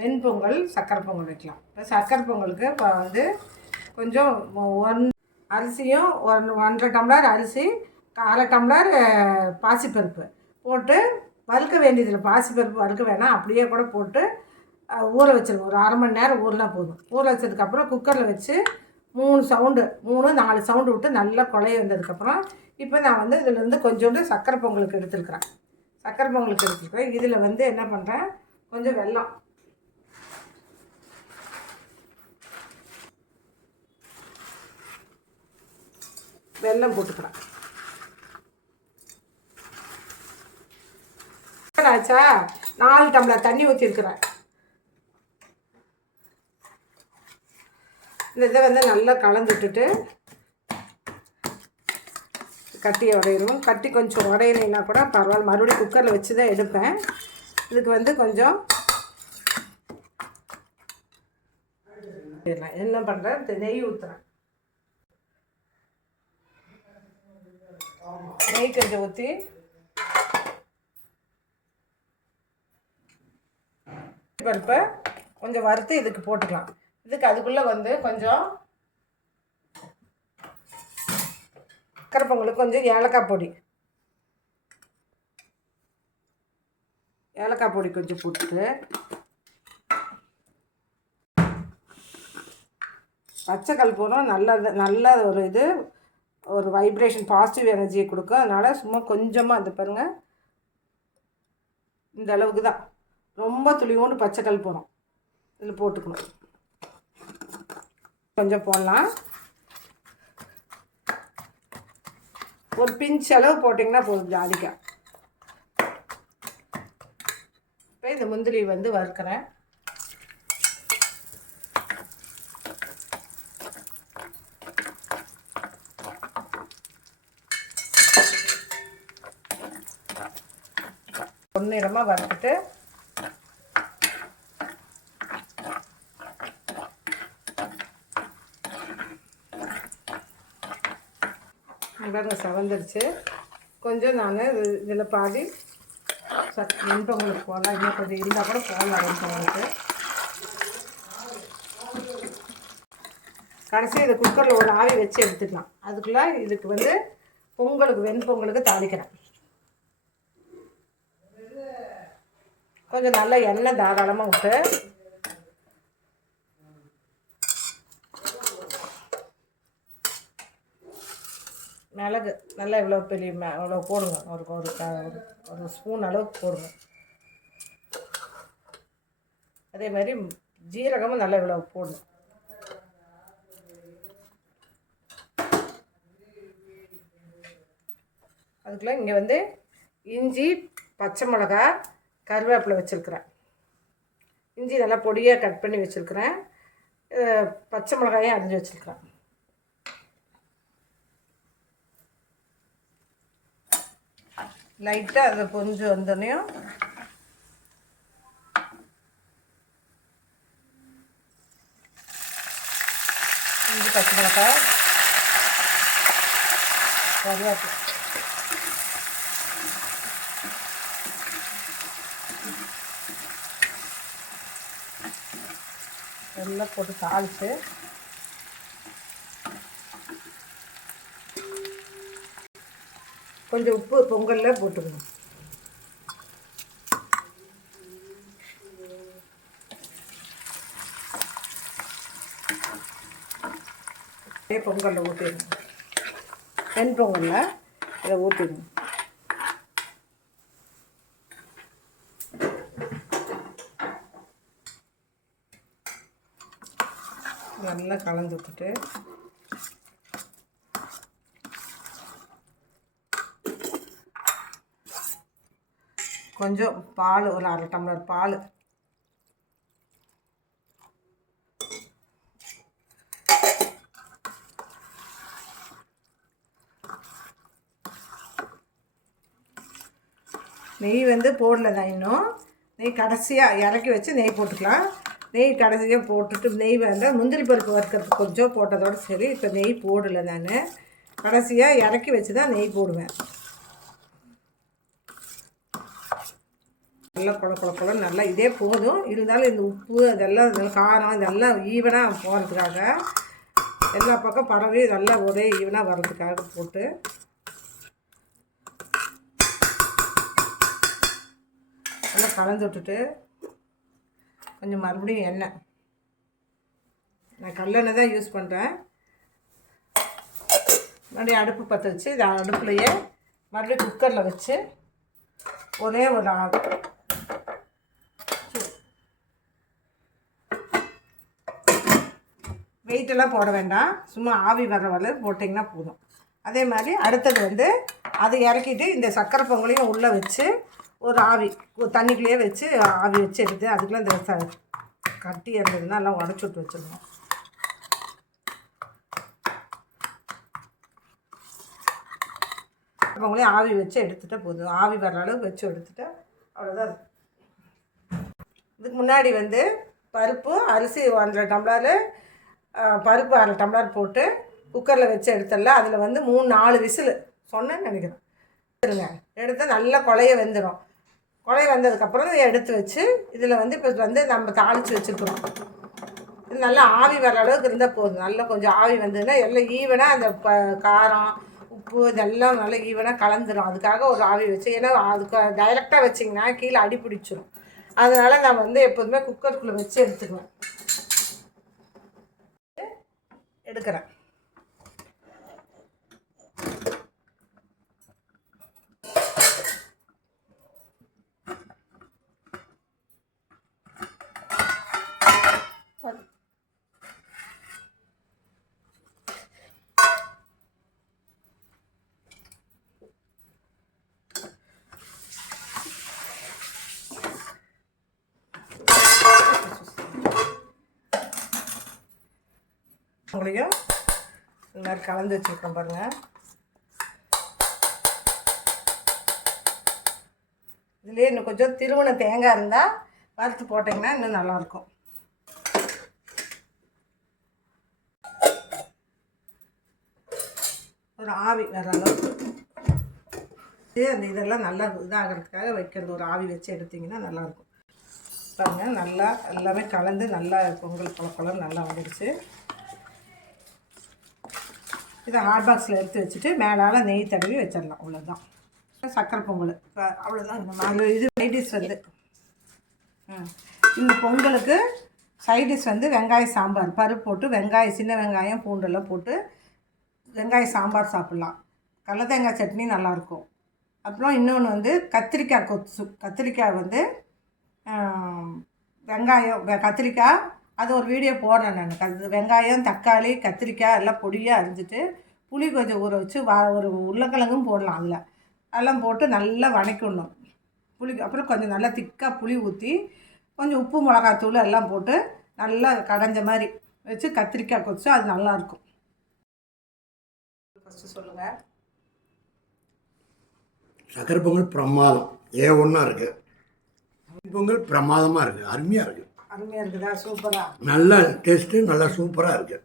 வெண்பொங்கல் சக்கரை பொங்கல் வைக்கலாம். இப்போ சக்கரை பொங்கலுக்கு இப்போ வந்து கொஞ்சம் அரிசியும் 1.5 டம்ளர் அரிசி, 1/2 டம்ளர் பாசிப்பருப்பு போட்டு வறுக்க வேண்டியதில்லை. பாசிப்பருப்பு வறுக்க வேணாம், அப்படியே கூட போட்டு ஊற வச்சிருங்க. ஒரு 1/2 மணி நேரம் ஊறினா போதும். ஊற வச்சதுக்கப்புறம் குக்கரில் வச்சு 3-4 சவுண்டு விட்டு நல்லா குழைய வந்ததுக்கப்புறம் இப்போ நான் வந்து இதிலேருந்து கொஞ்சோண்டு சக்கரை பொங்கலுக்கு எடுத்துருக்குறேன். இதில் வந்து என்ன பண்ணுறேன், கொஞ்சம் வெல்லம் போட்டுக்கிறேன். ஆச்சா 4 டம்ளர் தண்ணி ஊற்றிருக்கிறேன். இந்த இதை வந்து நல்லா கலந்து விட்டுட்டு கட்டியை உடையிடும். கட்டி கொஞ்சம் உடையினா கூட பரவாயில்ல, மறுபடியும் குக்கரில் வச்சு தான் எடுப்பேன். இதுக்கு வந்து கொஞ்சம் என்ன பண்ணுறேன், நெய் ஊற்றுறேன். நெய் கொஞ்சம் ஊற்றி பருப்பை கொஞ்சம் வறுத்து இதுக்கு போட்டுக்கலாம். இதுக்கு அதுக்குள்ளே வந்து கொஞ்சம் சக்கரை பொங்கலுக்கு கொஞ்சம் ஏலக்காய் பொடி கொஞ்சம் போட்டுட்டு பச்சை கற்பூரம் நல்ல ஒரு வைப்ரேஷன், பாசிட்டிவ் எனர்ஜியை கொடுக்கும். அதனால் சும்மா கொஞ்சமாக அந்த பாருங்கள், இந்த அளவுக்கு தான், ரொம்ப துளியோண்டு பச்சை கற்பூரம் இதில் போட்டுக்கணும். கொஞ்சம் போடலாம், ஒரு பிஞ்ச் அளவு போட்டிங்கன்னா போதும் ஜாதிக்காய். இப்போ இந்த முந்திரி வந்து வறுக்கிறேன். பொன்னிறமாக வறுத்துட்டு பாருங்க செவந்துருச்சு. கொஞ்சம் நான் இதில் பாதி வெண்பொங்கலுக்கு போடலாம், இன்னும் கொஞ்சம் இருந்தால் கூட போடலாம் வெண்பொங்கலுக்கு. கடைசி இதை குக்கரில் ஒரு ஆவி வச்சு எடுத்துக்கலாம். அதுக்குள்ளே இதுக்கு வந்து வெண்பொங்கலுக்கு தாளிக்கிறேன். கொஞ்சம் நல்லா எண்ணெய் தாராளமாக விட்டு மிளகு நல்லா இவ்வளோ போடுங்க, ஒரு ஸ்பூன் அளவுக்கு போடுங்க. அதே மாதிரி ஜீரகமும் நல்லா இவ்வளோ போடணும். அதுக்குள்ளே இங்கே வந்து இஞ்சி, பச்சை மிளகா, கருவேப்பிலை வச்சுருக்கிறேன். இஞ்சி நல்லா பொடியாக கட் பண்ணி வச்சுருக்கிறேன். பச்சை மிளகாயும் அரிஞ்சு வச்சுருக்கிறேன். லைட்டாக அதை கொஞ்சம் வந்தோடனையும் இஞ்சி, பச்சை மிளகாய், கருவேப்பிலை எல்லாம் போட்டு தாளித்து கொஞ்சம் உப்பு பொங்கலில் போட்டுக்கணும். பொங்கலில் ஊற்றிடணும், வெண்பொங்கலில் இதை ஊற்றிடணும். நல்லா கலந்து விட்டுட்டு கொஞ்சம் பால், ஒரு 1/2 டம்ளர் பால், நெய் வந்து போடல தான் இன்னும். நெய் கடைசியாக இறக்கி வச்சு நெய் போட்டுக்கலாம். நெய் கடைசியாக போட்டுட்டு நெய் வேண்டாம், முந்திரி பருப்பு வறுக்கிறதுக்கு கொஞ்சம் போட்டதோடு சரி. இப்போ நெய் போடலை, நான் கடைசியாக இறக்கி வச்சு தான் நெய் போடுவேன். நல்லா கொல நல்லா இதே போதும். இருந்தாலும் இந்த உப்பு அதெல்லாம் காரம் இதெல்லாம் ஈவனாக போகிறதுக்காக எல்லா பக்கம் பரவி நல்லா ஒரே ஈவனாக வர்றதுக்காக போட்டு நல்லா கலந்து விட்டுட்டு கொஞ்சம் மறுபடியும் எண்ணெய், நான் கல்லெண்ணெய் தான் யூஸ் பண்ணுறேன். மறுபடியும் அடுப்பு பற்ற வச்சு இது அடுப்புலையே மறுபடியும் குக்கரில் வச்சு ஒரே ஒரு வெயிட்டெல்லாம் போட வேண்டாம், சும்மா ஆவி வர்ற வரை போட்டிங்கன்னா போதும். அதே மாதிரி அடுத்தது வந்து அது இறக்கிட்டு இந்த சக்கரை பொங்கலையும் உள்ளே வச்சு ஒரு ஆவி தண்ணிக்குள்ளேயே வச்சு ஆவி வச்சு எடுத்து அதுக்குள்ளே இந்த கட்டி இருந்ததுன்னா எல்லாம் உடச்சி விட்டு வச்சுருவோம். பொங்கலையும் ஆவி வச்சு எடுத்துகிட்டா போதும். ஆவி வர்ற அளவுக்கு வச்சு எடுத்துட்டா அவ்வளோதான். இதுக்கு முன்னாடி வந்து பருப்பு அரிசி 1.5 டம்ளர் பருப்பு 1/2 டம்ளர் போட்டு குக்கரில் வச்சு எடுத்துடல. அதில் வந்து 3-4 விசில் சொன்னேன்னு நினைக்கிறேன். எடுத்து நல்லா குழைய வெந்துடும். குழைய வந்ததுக்கப்புறம் எடுத்து வச்சு இதில் வந்து இப்போ வந்து நம்ம தாளித்து வச்சுருக்கிறோம். இது நல்லா ஆவி வர அளவுக்கு இருந்தால் போதும். நல்லா கொஞ்சம் ஆவி வந்ததுன்னா எல்லாம் ஈவனாக அந்த காரம் உப்பு இதெல்லாம் நல்லா ஈவனாக கலந்துடும். அதுக்காக ஒரு ஆவி வச்சு, ஏன்னா அதுக்கு டைரெக்டாக வச்சிங்கன்னா கீழே அடி பிடிச்சிடும். அதனால் நான் வந்து எப்போதுமே குக்கருக்குள்ளே வச்சு எடுத்துக்குவேன். எடுக்கிறேன். உங்களையும் இந்த மாதிரி கலந்து வச்சுருக்கோம் பாருங்கள். இதுலேயே இன்னும் கொஞ்சம் திருவண்ண தேங்காய் இருந்தால் வறுத்து போட்டிங்கன்னா இன்னும் நல்லாயிருக்கும். ஒரு ஆவி வர அளவுக்கு அந்த இதெல்லாம் நல்லா இதாகிறதுக்காக வைக்கிறது. ஒரு ஆவி வச்சு எடுத்திங்கன்னா நல்லாயிருக்கும். பாருங்கள், நல்லா எல்லாமே கலந்து நல்லா பொங்கல் பழம் நல்லா வந்துடுச்சு. இதை ஹாட் பாக்ஸில் எடுத்து வச்சுட்டு மேலால் நெய் தடவி வச்சிடலாம். அவ்வளோதான் சக்கரை பொங்கல். இப்போ அவ்வளோதான். இந்த மாதிரி இது சைடிஷ் வந்து இந்த பொங்கலுக்கு சைடிஷ் வந்து வெங்காய சாம்பார், பருப்பு போட்டு வெங்காயம் சின்ன வெங்காயம் பூண்டெல்லாம் போட்டு வெங்காய சாம்பார் சாப்பிட்லாம். கடல தேங்காய் சட்னி நல்லாயிருக்கும். அப்புறம் இன்னொன்று வந்து கத்திரிக்காய் கொத்து. கத்திரிக்காய் வந்து வெங்காயம் கத்திரிக்காய் அது ஒரு வீடியோ போடுறேன் நான். வெங்காயம் தக்காளி கத்திரிக்காய் எல்லாம் பொடியாக அரிஞ்சிட்டு புளி கொஞ்சம் ஊற வச்சு ஒரு உருளைக்கிழங்கும் போடலாம். அதில் அதெல்லாம் போட்டு நல்லா வதக்கிடணும். அப்புறம் கொஞ்சம் நல்லா திக்காக புளி ஊற்றி கொஞ்சம் உப்பு மிளகாத்தூள் எல்லாம் போட்டு நல்லா கடைஞ்ச மாதிரி வச்சு கத்திரிக்காய் கொச்சு அது நல்லாயிருக்கும். ஃபஸ்ட்டு சொல்லுங்கள். சக்கரை பொங்கல் பிரமாதம் A1 இருக்குது. பொங்கல் பிரமாதமாக இருக்குது. அருமையாக இருக்குது. அருமையாக இருக்குதா? சூப்பராக நல்லா டேஸ்ட்டு நல்லா சூப்பராக இருக்குது.